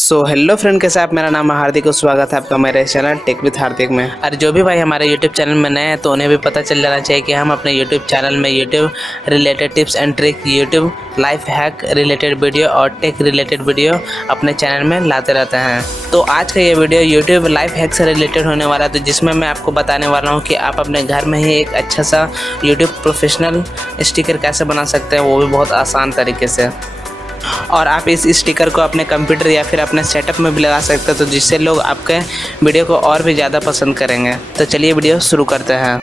So hello friend, कैसे आप? मेरा नाम है हार्दिक और स्वागत है आपका मेरे चैनल टेक विद हार्दिक में। और जो भी भाई हमारे यूट्यूब चैनल में नए हैं तो उन्हें भी पता चल जाना चाहिए कि हम अपने यूट्यूब चैनल में YouTube related tips and trick, YouTube life hack related video और टेक रिलेटेड वीडियो अपने चैनल में लाते रहते हैं। तो आज का ये वीडियो यूट्यूब लाइफ हैक से रिलेटेड होने वाला है, तो जिसमें मैं आपको बताने वाला हूँ कि आप अपने घर में ही एक अच्छा सा यूट्यूब प्रोफेशनल स्टिकर कैसे बना सकते हैं, वो भी बहुत आसान तरीके से। और आप इस स्टिकर को अपने कंप्यूटर या फिर अपने सेटअप में भी लगा सकते हैं, तो जिससे लोग आपके वीडियो को और भी ज़्यादा पसंद करेंगे। तो चलिए वीडियो शुरू करते हैं।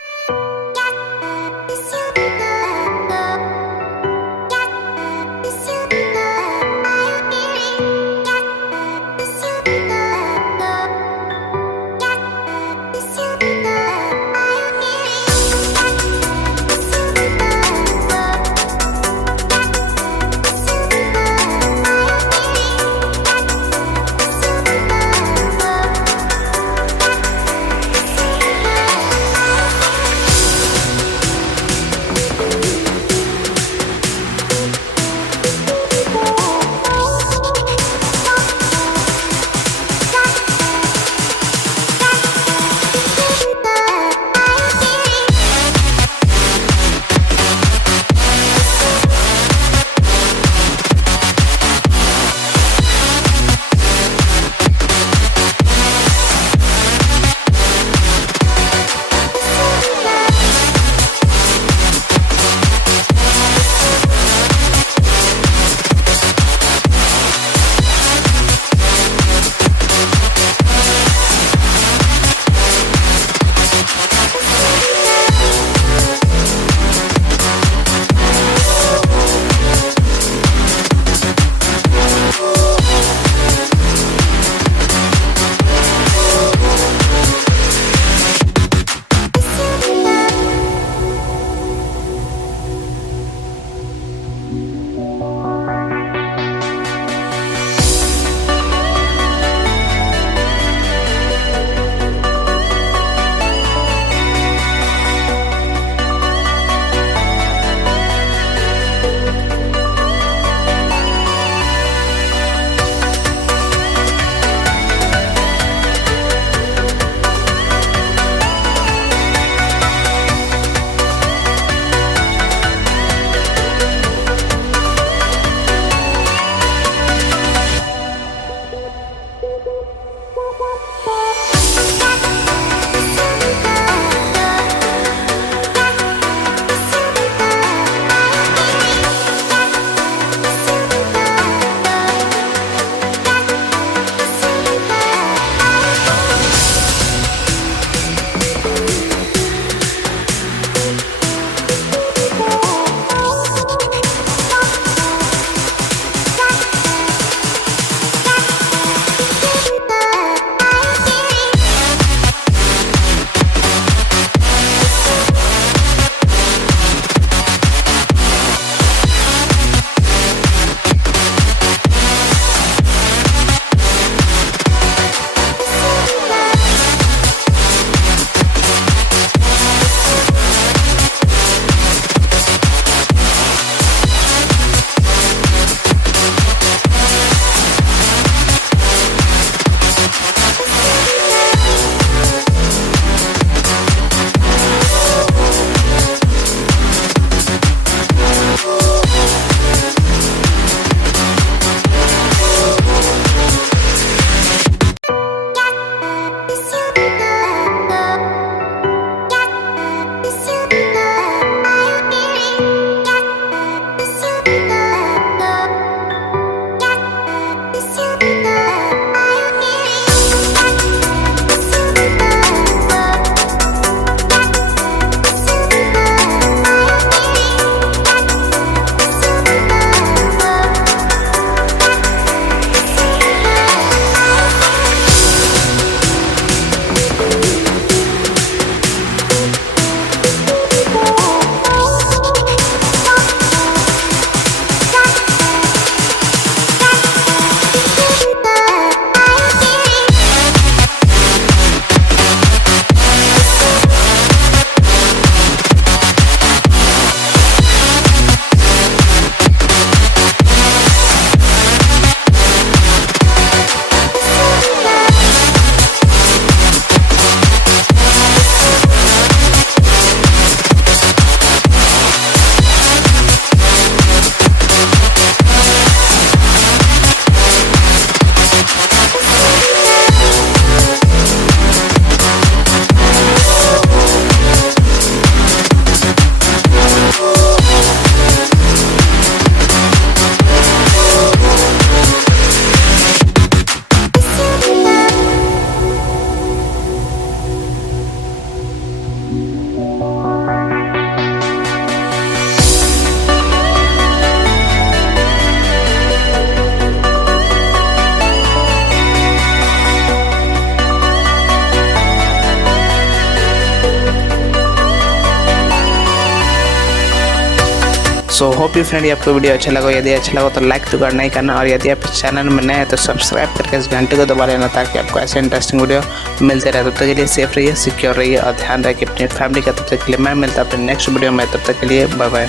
सो होप यू फ्रेंड आपको वीडियो अच्छा लगा। यदि अच्छा लगा तो लाइक तो करना ही करना, और यदि आप चैनल में नए हैं तो सब्सक्राइब करके इस घंटे को दबा लेना ताकि आपको ऐसे इंटरेस्टिंग वीडियो मिलते रहे। तब तक के लिए सेफ रहिए, सिक्योर रहिए और ध्यान रखिए अपनी फैमिली का। तब तक के लिए मैं मिलता हूं अपने नेक्स्ट वीडियो में। तब तक के लिए बाय बाय।